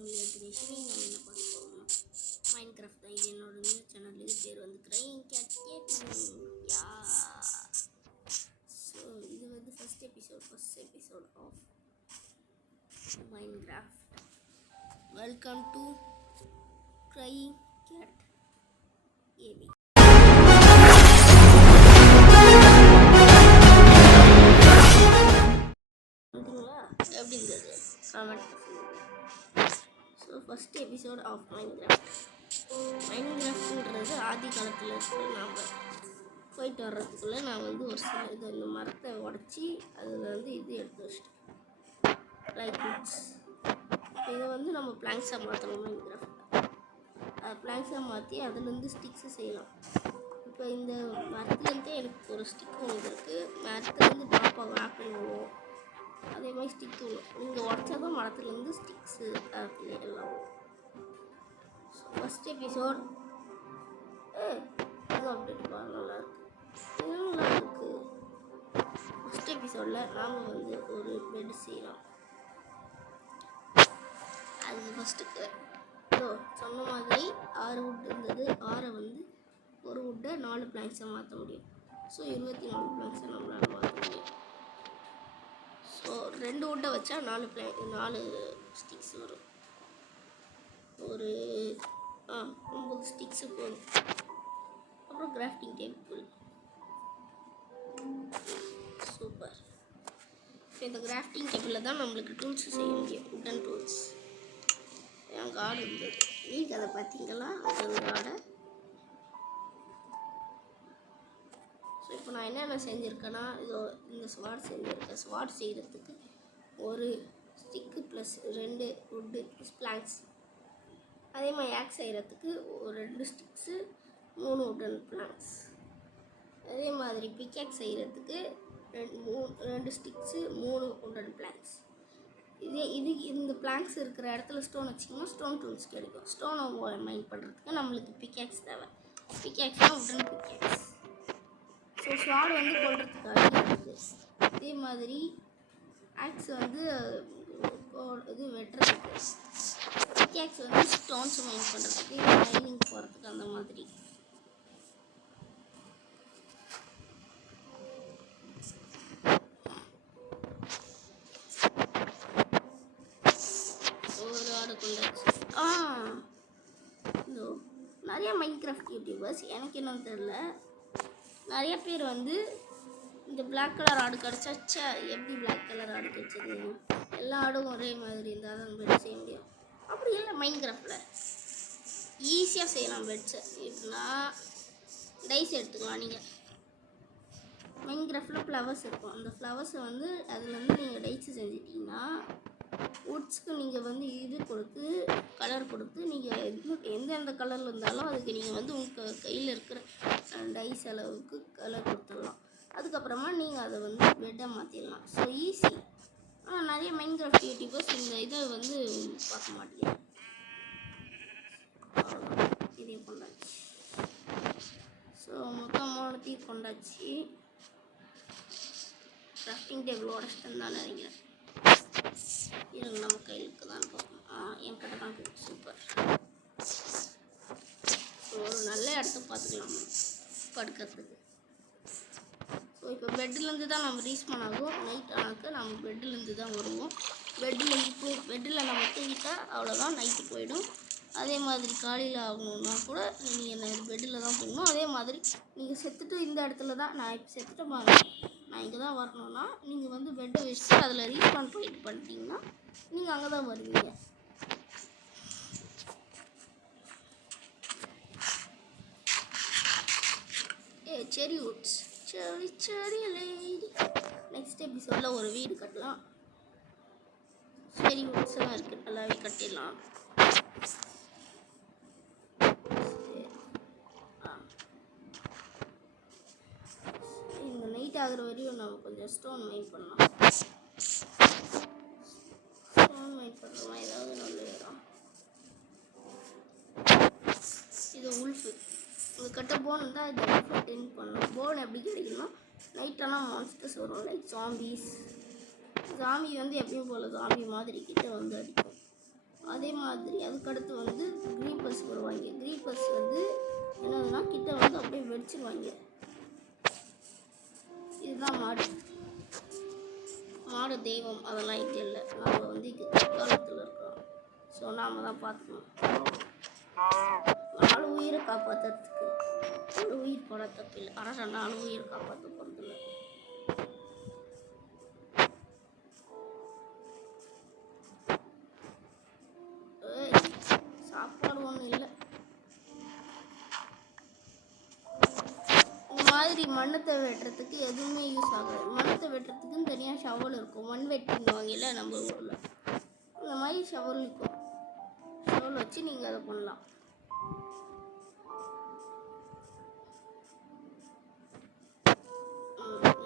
நம்ம என்ன பார்க்க போகிறோம்னா மைன்கிராஃப்ட் தான். இது என்னோட நியூ சேனல். இது பேர் வந்து crying cat gaming. Yeah so இது வந்து first episode of Minecraft. Welcome to crying cat gaming. எப்படி இருந்தது comment. So first episode of மைன்கிராஃப்ட்ன்றது ஆதி காலத்தில் இருக்கிற நாம் போயிட்டு வர்றதுக்குள்ளே நான் வந்து ஒரு சில இது இந்த மரத்தை உடச்சி அதில் வந்து இது எடுத்து வச்சிட்டேன், லைக் புக்ஸ். இதை வந்து நம்ம பிளாங்க்ஸாக மாற்றணும். மைன்கிராஃப்டில் பிளாங்க்ஸாக மாற்றி அதுலேருந்து ஸ்டிக்ஸு செய்யலாம். இப்போ இந்த மரத்துலேருந்தே எனக்கு ஒரு ஸ்டிக் ஒன்று இருக்குது. மரத்துலேருந்து டாப்பாக ஆப்பிள் விழுவோம், அதே மாதிரி ஸ்டிக் விழும். நீங்கள் உடச்சா தான் மரத்துலேருந்து ஸ்டிக்ஸு ஆப்பிள் எல்லாம் வரும். ஸோ ஃபஸ்ட் எபிசோட் அப்டேட் நல்லாயிருக்கு. நல்லா இருக்குது. ஃபஸ்ட் எபிசோடில் நாம் வந்து ஒரு பெட் செய்யலாம். அது ஃபஸ்ட்டுக்கு சொன்ன மாதிரி 6 வுட் இருந்தது. 6 வந்து ஒரு வுட்டை 4 பிளாங்க்ஸை மாற்ற முடியும். ஸோ 24 பிளாங்க்ஸை நம்மளால் மாற்ற முடியும். ஸோ 2 வுட்டை வச்சா 4 ஸ்டிக்ஸ் வரும். ஒரு 9 ஸ்டிக்ஸு போதும். அப்புறம் கிராஃப்டிங் டேபிள். சூப்பர். இப்போ இந்த கிராஃப்டிங் டேபிளில் தான் நம்மளுக்கு டூல்ஸ் செய்ய முடியும், உட்டன் டூல்ஸ். என் கார்டு இருந்தது. நீங்கள் அதை பார்த்தீங்களா? அந்த கார்டை. ஸோ இப்போ நான் என்னென்ன செஞ்சுருக்கேன்னா, இந்த ஸ்வாட் செஞ்சுருக்கேன். ஸ்வாட் செய்கிறதுக்கு ஒரு stick plus 2 wood plus planks. அதே மாதிரி ஆக்ஸ் செய்கிறதுக்கு ஒரு 2 ஸ்டிக்ஸு 3 வுட்டன் பிளாங்க்ஸ். அதே மாதிரி பிக்கேக் செய்கிறதுக்கு 2 ஸ்டிக்ஸு 3 வுட்டன் பிளாங்க்ஸ். இந்த பிளாங்க்ஸ் இருக்கிற இடத்துல ஸ்டோன் வச்சிங்கன்னா ஸ்டோன் டூல்ஸ் கிடைக்கும். ஸ்டோனை மைன் பண்ணுறதுக்கு நம்மளுக்கு பிக்கேக்ஸ் தேவை. பிக்கேக்ஸ் தான் உடன் பிக்கேக்ஸ். ஸோ ஸ்வாட் வந்து கொள்றதுக்காக இருக்குது. அதே மாதிரி ஆக்ஸ் வந்து இது வெட்டுறதுக்கு. பிக்கேக்ஸ் வந்து ஸ்டோன்ஸ் மைன் பண்ணுறதுக்கு, மைனிங் போகிறதுக்கு அந்த மாதிரி. நிறைய மைன்கிராஃப்ட் யூடியூபர்ஸ், எனக்கு என்னன்னு தெரியல, நிறைய பேர் வந்து இந்த பிளாக் கலர் ஆடு கிடச்சாச்சா, எப்படி பிளாக் கலர் ஆடு கிடச்சது, எல்லா ஆடும் ஒரே மாதிரி இருந்தால் தான் பெட் செய்ய முடியும். அப்படி இல்லை, மைன்கிராஃப்டில் ஈஸியாக செய்யலாம் பெட்ஸை. எப்படின்னா டைஸ் எடுத்துக்கலாம். நீங்கள் மைன்கிராஃப்டில் ஃப்ளவர்ஸ் இருக்கும். அந்த ஃப்ளவர்ஸை வந்து அதுலேருந்து நீங்கள் டைஸு செஞ்சிட்டிங்கன்னா வுட்ஸ்க்கு நீங்கள் வந்து இது கொடுத்து கலர் கொடுத்து நீங்கள் எந்தெந்த கலரில் இருந்தாலும் அதுக்கு நீங்கள் வந்து உங்கள் கையில் இருக்கிற டைஸ் அளவுக்கு கலர் கொடுத்துடலாம். அதுக்கப்புறமா நீங்கள் அதை வந்து பெட்டை மாற்றிடலாம். So easy. ஆனால் நிறைய மைன்கிராஃப்ட் யூடியூபர்ஸ் இந்த இதை வந்து பார்க்க மாட்டேங்க. இதே கொண்டாச்சு. ஸோ மொத்தமானத்தையும் கொண்டாச்சு. கிராஃப்டிங் டேபிள் உடச்சிட்டு தான் நினைக்கிறேன். இருங்க, நம்ம கையிலுக்கு தான் பார்க்கணும். என் கிட்ட தான் இருக்குது. சூப்பர். ஸோ ஒரு நல்ல இடத்த பார்த்துக்கலாம் படுக்கிறதுக்கு. ஸோ இப்போ பெட்டிலேருந்து தான் நம்ம ரீஸ்பான் ஆகும். நைட் ஆனாக்க நம்ம பெட்டிலேருந்து தான் வருவோம். பெட்டில் நம்ம தூங்கிட்டா அவ்வளோதான், நைட்டு போயிடும். அதே மாதிரி காலையில் ஆகணுன்னா கூட நீங்கள் பெட்டில் தான் தூங்கணும். அதே மாதிரி நீங்கள் செத்துட்டு இந்த இடத்துல தான், நான் இப்போ செத்துட்டு நான் இங்கே தான் வரணும்னா நீங்கள் வந்து பெட்டை வச்சுட்டு அதில் ரீஸ்பான் பண்ணிட்டீங்கன்னா நீங்கள் அங்கே தான் வருவீங்க. செரி வுட்ஸ், செரி லேடி. நெக்ஸ்ட் எபிசோடில் ஒரு வீடு கட்டலாம். செரி வுட்ஸ் எல்லாம் இருக்குது, நல்லாவே கட்டிடலாம். இந்த நைட் ஆகிற வரையும் நம்ம கொஞ்சம் ஸ்டோன் மைன் பண்ணலாம். ஸ்டோன் மைன் பண்ணுறோமா, ஏதாவது நல்ல இடம். இது உல்ஃபு. உங்கள் கிட்ட போன் இருந்தால் இந்த உல்ஃபை டென் பண்ணணும். போன் எப்படி கிடைக்குன்னா, நைட் ஆனால் மான்ஸ்டர்ஸ் வரும், லைக் ஜாம்பி வந்து எப்பயும் போல் ஜாம்பி மாதிரி கிட்ட வந்து அடிக்கும். அதே அதே மாதிரி அதுக்கடுத்து வந்து க்ரீப்பர்ஸ் வருவாங்க. க்ரீப்பர்ஸ் வந்து என்னதுன்னா கிட்ட வந்து அப்படியே வெடிச்சிருவாங்க. இதுதான் மாடு. மாடு தெய்வம் அதெல்லாம் இங்கே இல்லை. நம்ம வந்து இங்கே காலத்தில் இருக்கிறோம். ஸோ நாம் தான் பார்த்துக்கணும். 4 உயிரை காப்பாற்றுறதுக்கு ஒரு உயிர் போட தப்பு இல்லை. ஆனால் 4 உயிரை காப்பாற்ற போகிறது இல்லை. சாப்பாடு ஒன்றும் இல்லை. இந்த மாதிரி மண்ணத்தை வெட்டுறதுக்கு எதுவுமே யூஸ் ஆகாது. மண்ணத்தை வெட்டுறதுக்குன்னு தனியாக ஷவல் இருக்கும். மண் வெட்டிடுவாங்க இல்லை நம்ம ஊரில். இந்த மாதிரி ஷவல் இருக்கும். ஷவல் வச்சு நீங்கள் அதை பண்ணலாம்.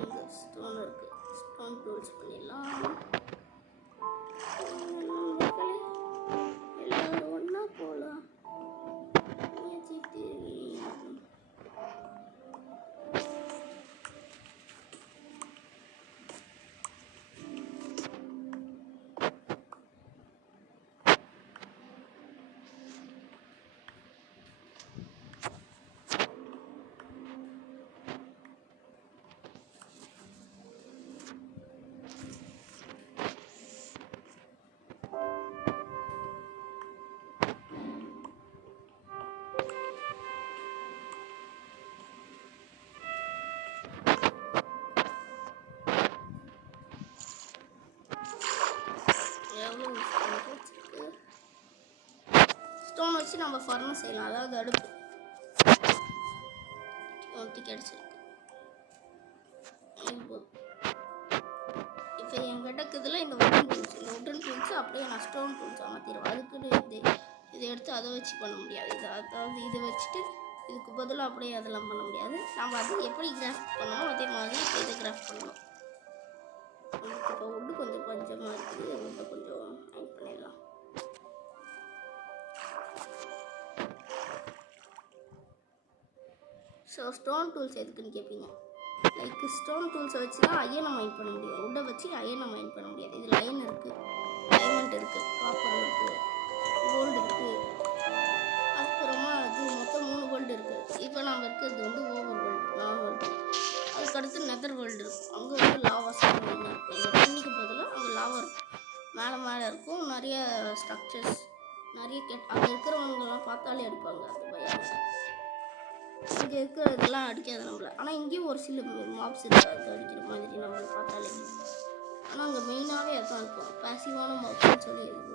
இங்கே ஸ்டோன் இருக்குது. ஸ்டோன் டூல்ஸ் பண்ணிடலாம். எல்லாரும் ஒன்றா போகலாம். ஸ்டோன் வச்சு நம்ம ஃபர்னஸ் செய்யலாம். அதாவது அடுப்பு ஒட்டி கிடச்சிருக்கு. இப்போ என்கிட்ட இருக்குதுல இந்த உட்டன் டூல்ஸ். இந்த உட்டன் டூல்ஸ் அப்படியே நான் ஸ்டோன் டூல்ஸாக மாற்றிடுவேன். அதுக்குன்னு இதை எடுத்து அதை வச்சு பண்ண முடியாது. அதாவது இதை வச்சுட்டு இதுக்கு பதிலாக அப்படியே அதெல்லாம் பண்ண முடியாது. நம்ம அது எப்படி கிராஃப்ட் பண்ணணும் அதே மாதிரி இப்போ இதை கிராஃப்ட் பண்ணணும். இப்போ உட்டு கொஞ்சம் கொஞ்சமாக இருக்குது. உட்டை கொஞ்சம் ஆட் பண்ணிடலாம். ஸோ ஸ்டோன் டூல்ஸ் எதுக்குன்னு கேட்பீங்க. லைக் ஸ்டோன் டூல்ஸை வச்சு தான் அயனை மைண்ட் பண்ண முடியும். உட்டை வச்சு அயனை மைண்ட் பண்ண முடியாது. இதில் அயன் இருக்குது, டைமண்ட் இருக்குது, காப்பர் இருக்குது, கோல்டு இருக்குது. அதுக்கப்புறமா அது மொத்தம் 3 வேர்ல்டு இருக்குது. இப்போ நம்ம இருக்கிறது வந்து ஓவர் வேர்ல்டு, நார்மல். அதுக்கடுத்து நெதர் வேர்ல்டு இருக்கும். அங்கே வந்து லாவா சாப்பிட்ணும் இருக்கும். இங்கே தண்ணிக்கு பதிலாக அங்கே லாவா இருக்கும். மேலே இருக்கும். நிறைய ஸ்ட்ரக்சர்ஸ் நிறைய அங்கே இருக்கிறவங்கலாம் பார்த்தாலே அடிப்பாங்க. அது பயம். இங்கே இருக்கிறதெல்லாம் அடிக்காது நம்மள. ஆனால் இங்கேயும் ஒரு சில மாப்ஸ் இருக்காது அடிக்கிற மாதிரி நம்மளை பார்த்தாலே. ஆனால் அங்கே மெயினாகவே அதான் இருக்கும். பேசிவான மாப்ஸ்ன்னு சொல்லி இருக்காது.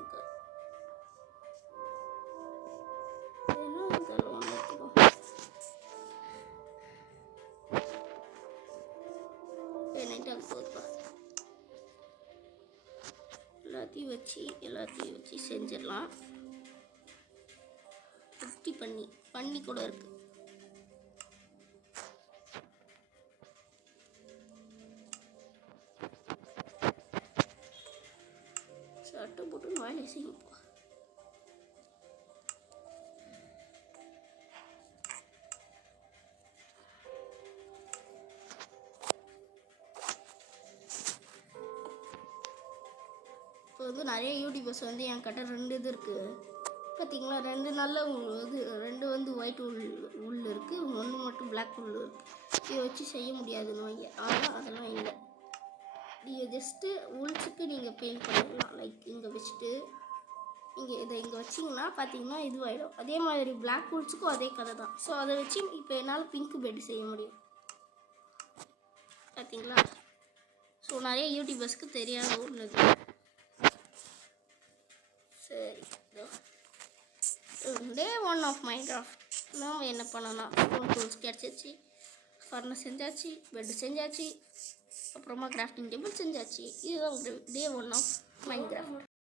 எல்லாத்தையும் வச்சு செஞ்சிடலாம். 50 பண்ணி கூட இருக்கு. சட்டை போட்டு வேலை செய்யும். இப்போ வந்து நிறைய யூடியூபர்ஸ் வந்து என் கிட்ட 2 இது இருக்குது பார்த்தீங்களா. 2 நல்ல இது 2 வந்து ஒயிட் உள் இருக்குது, 1 மட்டும் பிளாக் உள் இருக்குது. இதை வச்சு செய்ய முடியாதுன்னு வைங்க. ஆனால் அதெல்லாம் இல்லை. நீங்கள் ஜஸ்ட்டு உள்ஸுக்கு நீங்கள் பெயிண்ட் பண்ணிடலாம். லைக் இங்கே வச்சுட்டு நீங்கள் இதை இங்கே வச்சிங்கன்னா பார்த்தீங்கன்னா இதுவாகிடும். அதே மாதிரி பிளாக் உள்ஸுக்கும் அதே கதை தான். ஸோ அதை வச்சு இப்போ என்னால் பிங்க் பெட் செய்ய முடியும் பார்த்தீங்களா. ஸோ நிறைய யூடியூபர்ஸ்க்கு தெரியாத ஒன்று இது. சரி, டே 1 ஆஃப் மைன்கிராஃப்ட். நம்ம என்ன பண்ணலாம், ஸ்டோன் டூல்ஸ் கிடச்சிச்சு, ஃபர்னஸ் செஞ்சாச்சு, பெட் செஞ்சாச்சு, அப்புறமா கிராஃப்டிங் டேபிள் செஞ்சாச்சு. இதுதான் டே 1 ஆஃப் மைன்கிராஃப்ட்.